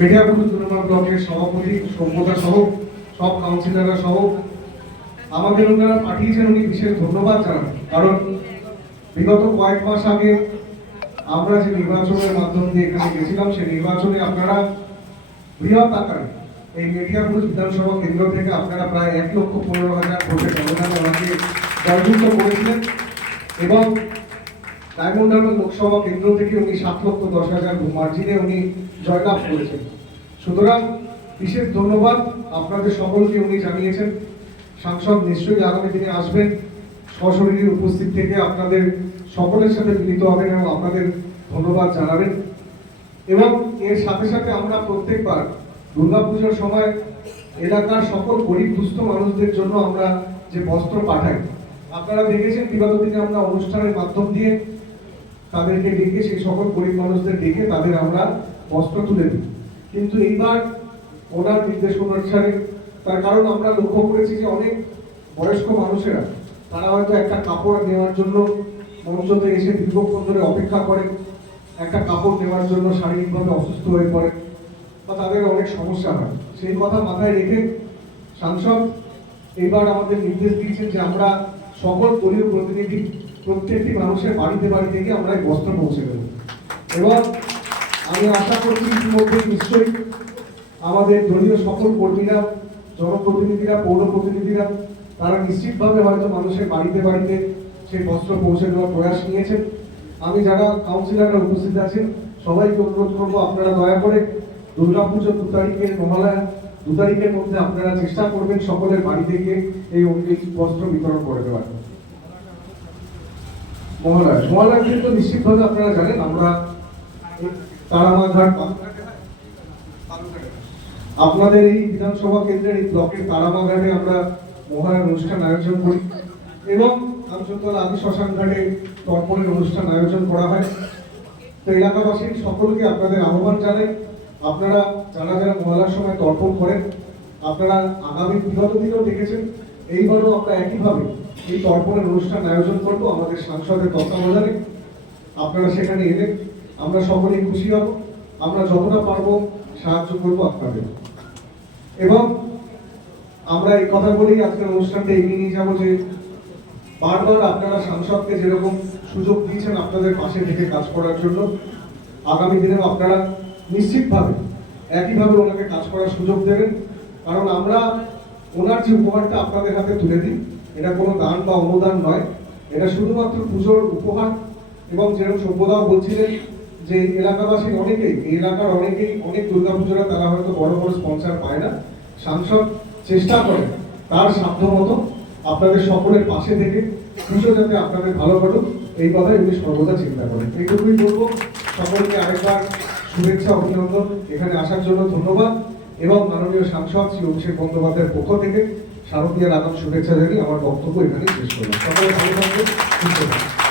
মেটিয়াপুর 2 নম্বর ব্লকের সভাপতি সভ্যতা সহ সব কাউন্সিলররা সহ আমাদের ওনারা পাঠিয়েছেন, উনি বিশেষ ধন্যবাদ জানান। কারণ বিগত কয়েক মাস আগে আমরা যে নির্বাচনের মাধ্যম দিয়ে এখানে গেছিলাম, সেই নির্বাচনে আপনারা বৃহৎ আকারে এই মেটিয়াপুর বিধানসভা কেন্দ্র থেকে আপনারা প্রায় 1,15,000 ভোটের ব্যবধানে আমাকে জয়যুক্ত করেছিলেন এবং ডায়মন্ড হারবার লোকসভা কেন্দ্র থেকে উনি 7,10,000 মার্জিনে উনি জয়লাভ করেছেন। সুতরাং বিশেষ ধন্যবাদ আপনাদের সকলকে উনি জানিয়েছেন। সাংসদ নিশ্চয়ই আগামী দিনে আসবেন, সশরীরে উপস্থিত থেকে আপনাদের সকলের সাথে মিলিত হবেন এবং আপনাদের ধন্যবাদ জানাবেন। এবং এর সাথে সাথে আমরা প্রত্যেকবার দুর্গাপূজার সময় এলাকার সকল গরিব দুস্থ মানুষদের জন্য আমরা যে বস্ত্র পাঠাই, আপনারা দেখেছেন বিগত দিনে আমরা অনুষ্ঠানের মাধ্যম দিয়ে তাদেরকে ডেকে, সেই সকল গরিব মানুষদের ডেকে তাদের আমরা বস্ত্র তুলে দিই। কিন্তু এইবার ওনার নির্দেশ অনুসারে, তার কারণ আমরা লক্ষ্য করেছি যে অনেক বয়স্ক মানুষেরা তারা হয়তো একটা কাপড় নেওয়ার জন্য মঞ্চতে এসে দীর্ঘক্ষণ ধরে অপেক্ষা করে, একটা কাপড় নেওয়ার জন্য শারীরিকভাবে অসুস্থ হয়ে পড়ে বা তাদের অনেক সমস্যা হয়। সেই কথা মাথায় রেখে সাংসদ এইবার আমাদের নির্দেশ দিয়েছেন যে আমরা সকল দলীয় প্রতিনিধি প্রত্যেকটি মানুষের বাড়িতে বাড়িতে গিয়ে আমরা এই বস্ত্র পৌঁছে দেব। এবং আমি আশা করছি ইতিমধ্যে নিশ্চয়ই আমাদের দলীয় সকল কর্মীরা, জনপ্রতিনিধিরা, পৌর প্রতিনিধিরা তারা নিশ্চিতভাবে হয়তো মানুষের বাড়িতে বাড়িতে সেই বস্ত্র পৌঁছে দেওয়ার প্রয়াস নিয়েছেন। আমি যারা কাউন্সিলররা উপস্থিত আছেন সবাইকে অনুরোধ করবো, আপনারা দয়া করে দুর্গাপুজো 2 তারিখের মহালয়া 2 তারিখের মধ্যে আপনারা চেষ্টা করবেন সকলের বাড়িতে গিয়ে এই বস্ত্র বিতরণ করে দেওয়ার। মহালয়া কিন্তু নিশ্চিতভাবে আপনারা জানেন আমরা তারামাঘাট আপনাদের এই বিধানসভা কেন্দ্রের এই ব্লকের তারামাঘাটে আমরা মহালয়ার অনুষ্ঠান আয়োজন করি এবং আমচনতলা আদি শ্মশান ঘাটে তর্পণের অনুষ্ঠান আয়োজন করা হয়। তো এলাকাবাসীর সকলকে আপনাদের আহ্বান জানাই, আপনারা যারা যারা মহালয়ার সময় তর্পণ করেন, আপনারা আগামী বিগত দিনেও দেখেছেন, এইবারও আমরা একইভাবে এই তর্পণের অনুষ্ঠান আয়োজন করব আমাদের সাংসদের তত্ত্বাবধানে। আপনারা সেখানে এলে আমরা সকলেই খুশি হব, আমরা যতটা পারবো সাহায্য করব আপনাদের। এবং আমরা এই কথা বলেই আজকের অনুষ্ঠানটা এগিয়ে নিয়ে যাবো যে বারবার আপনারা সাংসদকে যেরকম সুযোগ দিয়েছেন আপনাদের পাশে থেকে কাজ করার জন্য, আগামী দিনেও আপনারা নিশ্চিতভাবে একইভাবে ওনাকে কাজ করার সুযোগ দেবেন। কারণ আমরা ওনার যে উপহারটা আপনাদের হাতে তুলে দিই, এটা কোনো দান বা অনুদান নয়, এটা শুধুমাত্র পুজোর উপহার। এবং যেরকম সভ্যতাও বলছিলেন যে এলাকাবাসীর অনেকেই, এই এলাকার অনেকেই অনেক দুর্গাপুজোরা তারা হয়তো বড় বড় স্পন্সর পায় না, সাংসদ চেষ্টা করেন তার সাধ্য মতো আপনাদের সকলের পাশে থেকে পুজো যাতে আপনাদের ভালো কাটুক এই কথাই উনি সর্বদা চিন্তা করেন। এইটুকুই বলবো। সকলকে আরেকবার শুভেচ্ছা, অভিনন্দন, এখানে আসার জন্য ধন্যবাদ এবং মাননীয় সাংসদ শ্রী অভিষেক বন্দ্যোপাধ্যায়ের পক্ষ থেকে শারদীয়ার আগাম শুভেচ্ছা জানিয়ে আমার বক্তব্য এখানে শেষ করলাম। সকলে ভালো থাকবেন, সুস্থ থাকবেন।